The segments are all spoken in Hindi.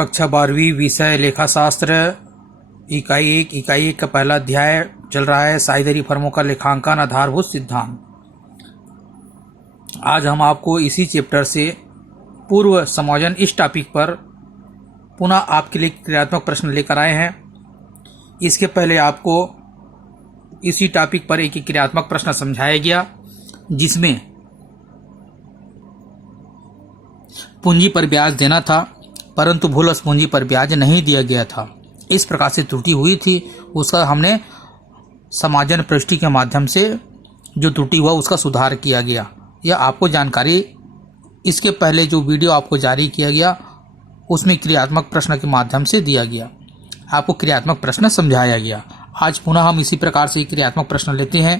कक्षा 12वीं विषय लेखाशास्त्र इकाई 1 का पहला अध्याय चल रहा है, साझेदारी फर्मों का लेखांकन आधारभूत सिद्धांत। आज हम आपको इसी चैप्टर से पूर्व समायोजन इस टॉपिक पर पुनः आपके लिए क्रियात्मक प्रश्न लेकर आए हैं। इसके पहले आपको इसी टॉपिक पर एक क्रियात्मक प्रश्न समझाया गया, जिसमें पूंजी पर ब्याज देना था परंतु भूलवश पूंजी पर ब्याज नहीं दिया गया था। इस प्रकार से त्रुटि हुई थी, उसका हमने समायोजन प्रविष्टि के माध्यम से जो त्रुटि हुआ उसका सुधार किया गया। यह आपको जानकारी इसके पहले जो वीडियो आपको जारी किया गया उसमें क्रियात्मक प्रश्न के माध्यम से दिया गया, आपको क्रियात्मक प्रश्न समझाया गया। आज पुनः हम इसी प्रकार से क्रियात्मक प्रश्न लेते हैं।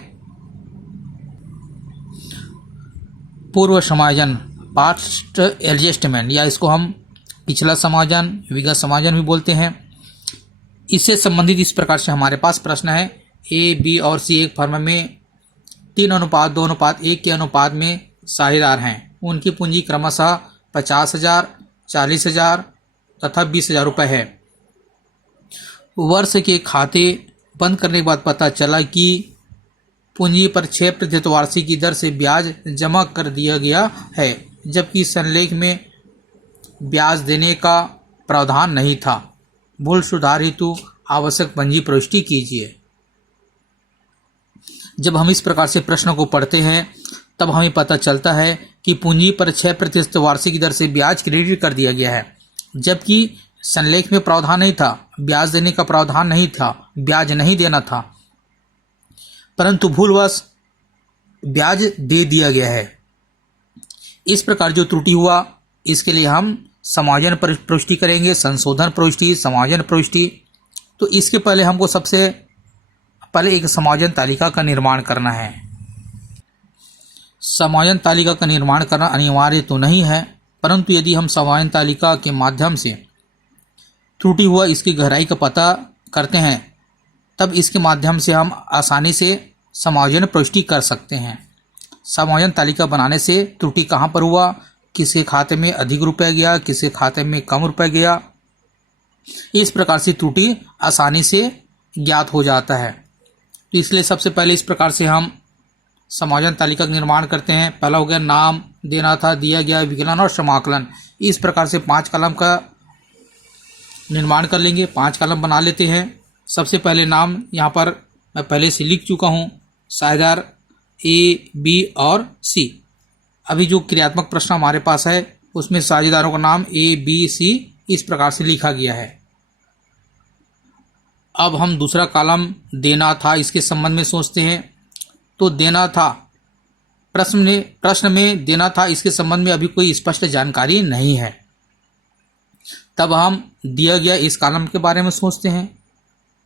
पूर्व समायोजन पास्ट एडजस्टमेंट, या इसको हम पिछला समायोजन, विगत समायोजन भी बोलते हैं। इससे संबंधित इस प्रकार से हमारे पास प्रश्न है। ए, बी और सी एक फर्म में 3:2:1 के अनुपात में साझेदार हैं। उनकी पूंजी क्रमशः 50,000, 40,000 तथा 20,000 रुपये है। वर्ष के खाते बंद करने के बाद पता चला कि पूंजी पर 6% वार्षिक की दर से ब्याज जमा कर दिया गया है, जबकि संलेख में ब्याज देने का प्रावधान नहीं था। भूल सुधार हेतु आवश्यक पूंजी प्रविष्टि कीजिए। जब हम इस प्रकार से प्रश्न को पढ़ते हैं तब हमें पता चलता है कि पूंजी पर 6% वार्षिक की दर से ब्याज क्रेडिट कर दिया गया है, जबकि संलेख में प्रावधान नहीं था, ब्याज देने का प्रावधान नहीं था, ब्याज नहीं देना था, परंतु भूलवश ब्याज दे दिया गया है। इस प्रकार जो त्रुटि हुआ इसके लिए हम समायोजन प्रविष्टि करेंगे, संशोधन प्रविष्टि, समायोजन प्रविष्टि। तो इसके पहले हमको सबसे पहले एक समायोजन तालिका का निर्माण करना है। समायोजन तालिका का निर्माण करना अनिवार्य तो नहीं है, परंतु यदि हम समायोजन तालिका के माध्यम से त्रुटि हुआ इसकी गहराई का पता करते हैं तब इसके माध्यम से हम आसानी से समायोजन प्रविष्टि कर सकते हैं। समायोजन तालिका बनाने से त्रुटि कहाँ पर हुआ, किसके खाते में अधिक रुपए गया, किसके खाते में कम रुपए गया, इस प्रकार से त्रुटि आसानी से ज्ञात हो जाता है। तो इसलिए सबसे पहले इस प्रकार से हम समायोजन तालिका का निर्माण करते हैं। पहला हो गया नाम देना था, दिया गया, विकलन और समाकलन। इस प्रकार से 5 कॉलम का निर्माण कर लेंगे। 5 कॉलम बना लेते हैं। सबसे पहले नाम यहाँ पर मैं पहले से लिख चुका हूँ, साझेदार ए, बी और सी। अभी जो क्रियात्मक प्रश्न हमारे पास है उसमें साझेदारों का नाम ए, बी, सी इस प्रकार से लिखा गया है। अब हम दूसरा कॉलम देना था इसके संबंध में सोचते हैं। तो देना था, प्रश्न में देना था इसके संबंध में अभी कोई स्पष्ट जानकारी नहीं है, तब हम दिया गया इस कॉलम के बारे में सोचते हैं।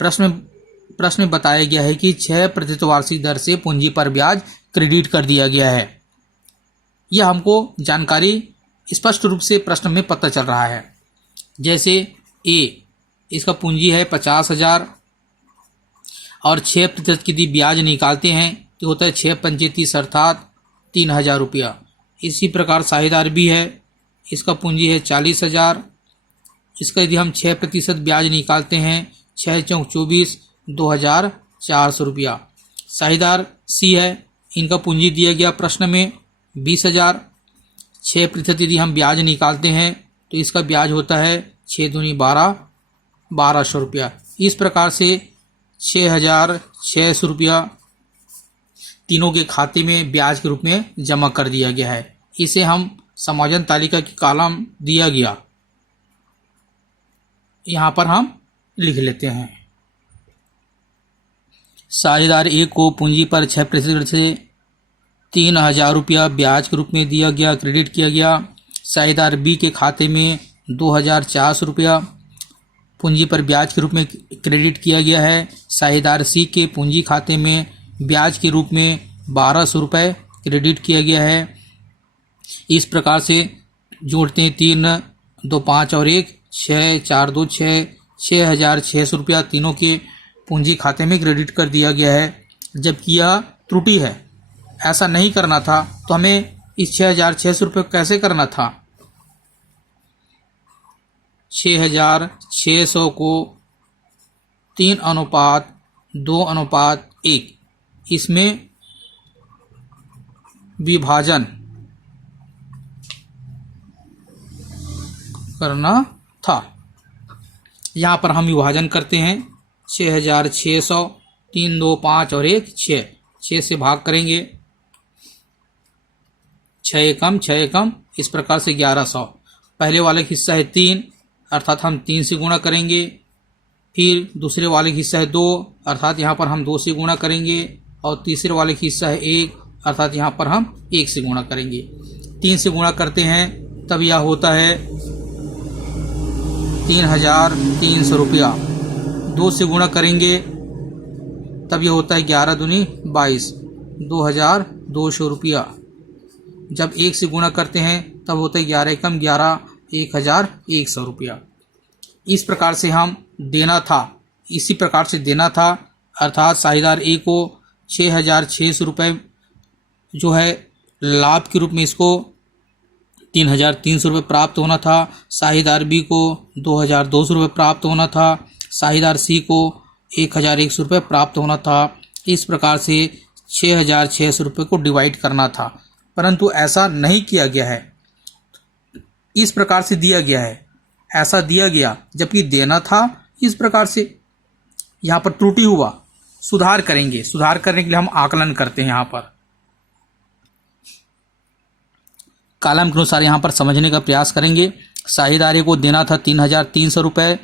प्रश्न में बताया गया है कि 6% वार्षिक दर से पूंजी पर ब्याज क्रेडिट कर दिया गया है। यह हमको जानकारी स्पष्ट रूप से प्रश्न में पता चल रहा है। जैसे ए, इसका पूंजी है 50,000 और 6% की यदि ब्याज निकालते हैं तो होता है 6×5 अर्थात 3,000 रुपया। इसी प्रकार साझेदार भी है, इसका पूंजी है 40,000, इसका यदि हम 6% ब्याज निकालते हैं 6×4 = 2,400 रुपया। साझेदार सी है, इनका पूंजी दिया गया प्रश्न में 20,000, 6% यदि हम ब्याज निकालते हैं तो इसका ब्याज होता है 6 दूनी 12, 1,200 रुपया। इस प्रकार से 6,600 रुपया तीनों के खाते में ब्याज के रूप में जमा कर दिया गया है। इसे हम समायोजन तालिका की कॉलम दिया गया यहाँ पर हम लिख लेते हैं। साझेदार ए को पूंजी पर 6% से 3,000 रुपया ब्याज के रूप में दिया गया, क्रेडिट किया गया। साझेदार बी के खाते में 2,400 रुपया पूंजी पर ब्याज के रूप में क्रेडिट किया गया है। साझेदार सी के पूंजी खाते में ब्याज के रूप में 1,200 रुपये क्रेडिट किया गया है। इस प्रकार से जोड़ते हैं 3, 2, 5 और 1, 6, 4, 2, 6, 6,600 रुपया तीनों के पूंजी खाते में क्रेडिट कर दिया गया है, जबकि यह त्रुटि है। ऐसा नहीं करना था तो हमें इस 6,600 रुपये कैसे करना था। 6,600 को 3:2:1 इसमें विभाजन करना था। यहाँ पर हम विभाजन करते हैं 6,600, 3, 2, 5 और 1 6, 6 से भाग करेंगे, 6 एकम 6 एकम, इस प्रकार से 1100। पहले वाले का हिस्सा है 3, अर्थात हम 3 से गुणा करेंगे। फिर दूसरे वाले का हिस्सा है 2, अर्थात यहाँ पर हम 2 से गुणा करेंगे। और तीसरे वाले का हिस्सा है 1, अर्थात यहाँ पर हम 1 से गुणा करेंगे। 3 से गुणा करते हैं तब यह होता है 3,300 रुपया। 2 से गुणा करेंगे तब यह होता है 11 दूनी 22, 2,200 रुपया। जब 1 से गुणा करते हैं तब होता है 11 एकम 11, 1,100 रुपया। इस प्रकार से हम देना था, इसी प्रकार से देना था, अर्थात साझेदार ए को 6,600 रुपये जो है लाभ के रूप में इसको 3,300 रुपये प्राप्त होना था। साझेदार बी को 2,200 रुपये प्राप्त होना था। साझेदार सी को 1,100 रुपये प्राप्त होना था। इस प्रकार से 6,600 रुपये को डिवाइड करना था, परंतु ऐसा नहीं किया गया है। इस प्रकार से दिया गया है, ऐसा दिया गया, जबकि देना था इस प्रकार से। यहाँ पर त्रुटि हुआ, सुधार करेंगे। सुधार करने के लिए हम आकलन करते हैं। यहाँ पर कॉलम के अनुसार यहाँ पर समझने का प्रयास करेंगे। साझेदार को देना था 3,300 रुपये,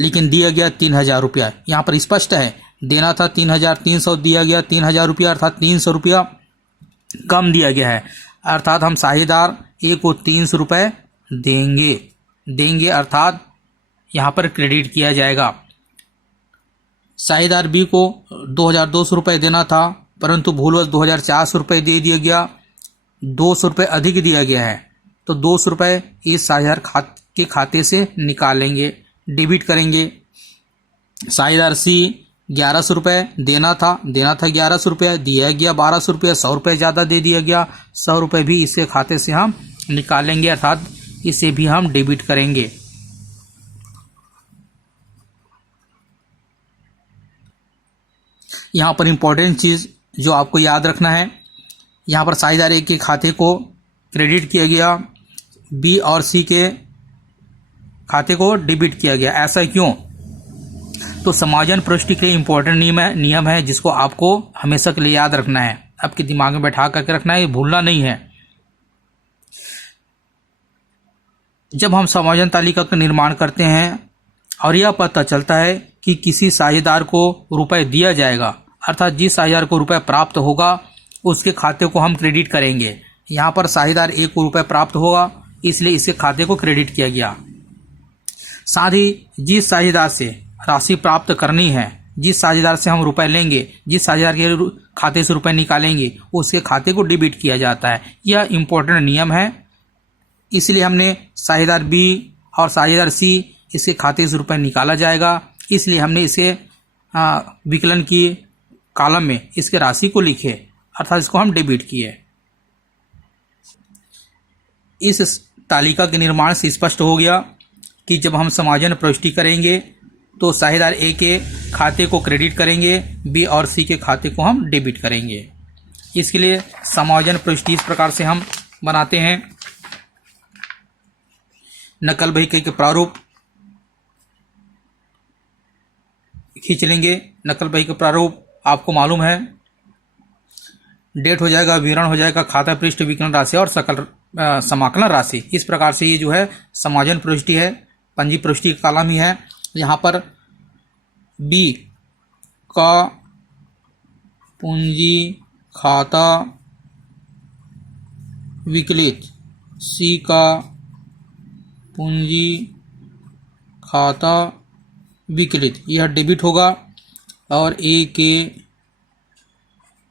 लेकिन दिया गया 3,000 रुपया। यहाँ पर स्पष्ट है, देना था 3,300, दिया गया 3,000 रुपया, अर्थात 300 रुपया कम दिया गया है। अर्थात हम साझेदार ए को 300 रुपये देंगे, अर्थात यहाँ पर क्रेडिट किया जाएगा। साझेदार बी को 2,200 रुपये देना था, परंतु भूलवश 2,400 रुपये दे दिया गया। 200 रुपये अधिक दिया गया है, तो 200 रुपये इस साझेदार के खाते से निकालेंगे, डेबिट करेंगे। साझेदार सी 1,100 रुपये देना था 1,100 रुपये, दिया गया 1,200 रुपये, 100 रुपये ज़्यादा दे दिया गया। 100 रुपये भी इसके खाते से हम निकालेंगे, अर्थात इसे भी हम डेबिट करेंगे। यहाँ पर इंपॉर्टेंट चीज़ जो आपको याद रखना है, यहाँ पर साझेदार ए के खाते को क्रेडिट किया गया, बी और सी के खाते को डेबिट किया गया। ऐसा क्यों? तो समायोजन प्रविष्टि के लिए इंपॉर्टेंट नियम है जिसको आपको हमेशा के लिए याद रखना है, आपके दिमाग में बैठा करके रखना है, भूलना नहीं है। जब हम समायोजन तालिका का निर्माण करते हैं और यह पता चलता है कि किसी साझेदार को रुपए दिया जाएगा, अर्थात जिस साझेदार को रुपए प्राप्त होगा उसके खाते को हम क्रेडिट करेंगे। यहाँ पर साझेदार ए को रुपए प्राप्त होगा, इसलिए इसके खाते को क्रेडिट किया गया। साथ ही जिस साझेदार से राशि प्राप्त करनी है, जिस साझेदार से हम रुपए लेंगे, जिस साझेदार के खाते से रुपए निकालेंगे, उसके खाते को डेबिट किया जाता है। यह इंपॉर्टेंट नियम है, इसलिए हमने साझेदार बी और साझेदार सी इसके खाते से रुपए निकाला जाएगा, इसलिए हमने इसे विकलन की कॉलम में इसके राशि को लिखे, अर्थात इसको हम डेबिट किए। इस तालिका के निर्माण से स्पष्ट हो गया कि जब हम समायोजन प्रविष्टि करेंगे तो साझेदार ए के खाते को क्रेडिट करेंगे, बी और सी के खाते को हम डेबिट करेंगे। इसके लिए समायोजन प्रविष्टि इस प्रकार से हम बनाते हैं। नकल बही के प्रारूप खींच लेंगे। नकल बही का प्रारूप आपको मालूम है, डेट हो जाएगा, विवरण हो जाएगा, खाता पृष्ठ, विकलन राशि और सकल समाकलन राशि। इस प्रकार से ये जो है समायोजन प्रविष्टि है, पंजी प्रविष्टि का कॉलम ही है। यहाँ पर बी का पूंजी खाता विकलित, सी का पूंजी खाता विकलित, यह डेबिट होगा, और ए के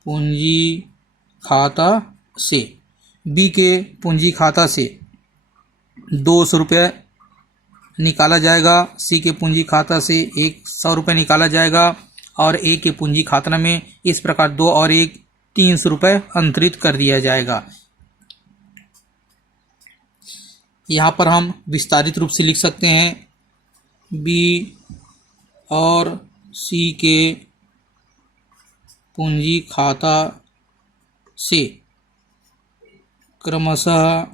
पूंजी खाता से, बी के पूंजी खाता से 200 रुपये निकाला जाएगा, सी के पूंजी खाता से 100 रुपये निकाला जाएगा, और ए के पूंजी खाता में इस प्रकार 2 और 1 300 रुपये अंतरित कर दिया जाएगा। यहाँ पर हम विस्तारित रूप से लिख सकते हैं बी और सी के पूंजी खाता से क्रमशः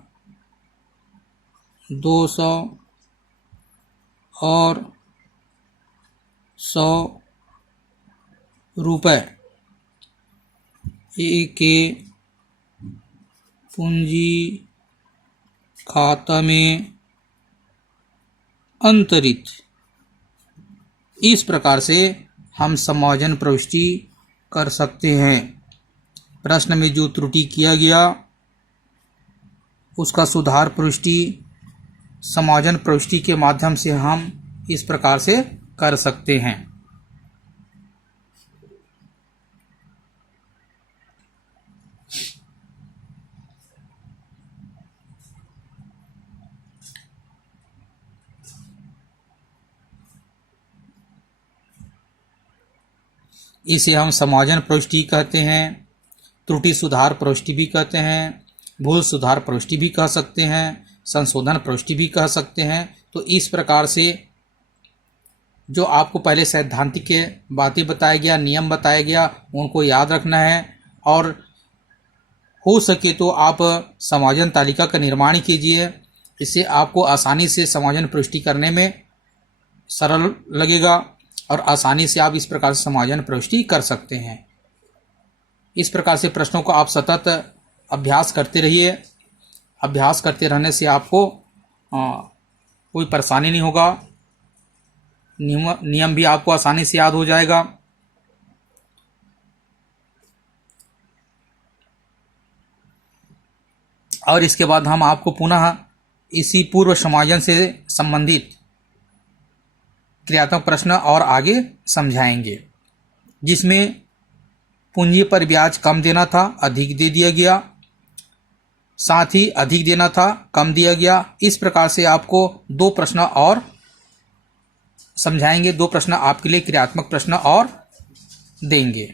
200 और 100 रुपये ए के पूंजी खाता में अंतरित। इस प्रकार से हम समायोजन प्रविष्टि कर सकते हैं। प्रश्न में जो त्रुटि किया गया उसका सुधार प्रविष्टि समायोजन प्रविष्टि के माध्यम से हम इस प्रकार से कर सकते हैं। इसे हम समायोजन प्रविष्टि कहते हैं, त्रुटि सुधार प्रविष्टि भी कहते हैं, भूल सुधार प्रविष्टि भी कह सकते हैं, संशोधन प्रविष्टि भी कह सकते हैं। तो इस प्रकार से जो आपको पहले सैद्धांतिक के बातें बताया गया, नियम बताया गया, उनको याद रखना है और हो सके तो आप समायोजन तालिका का निर्माण कीजिए। इससे आपको आसानी से समायोजन प्रविष्टि करने में सरल लगेगा और आसानी से आप इस प्रकार से समायोजन प्रविष्टि कर सकते हैं। इस प्रकार से प्रश्नों को आप सतत अभ्यास करते रहिए। अभ्यास करते रहने से आपको कोई परेशानी नहीं होगा। नियम भी आपको आसानी से याद हो जाएगा। और इसके बाद हम आपको पुनः इसी पूर्व समायोजन से संबंधित क्रियात्मक प्रश्न और आगे समझाएंगे, जिसमें पूंजी पर ब्याज कम देना था, अधिक दे दिया गया, साथ ही अधिक देना था, कम दिया गया। इस प्रकार से आपको 2 प्रश्न और समझाएंगे, 2 प्रश्न आपके लिए क्रियात्मक प्रश्न और देंगे।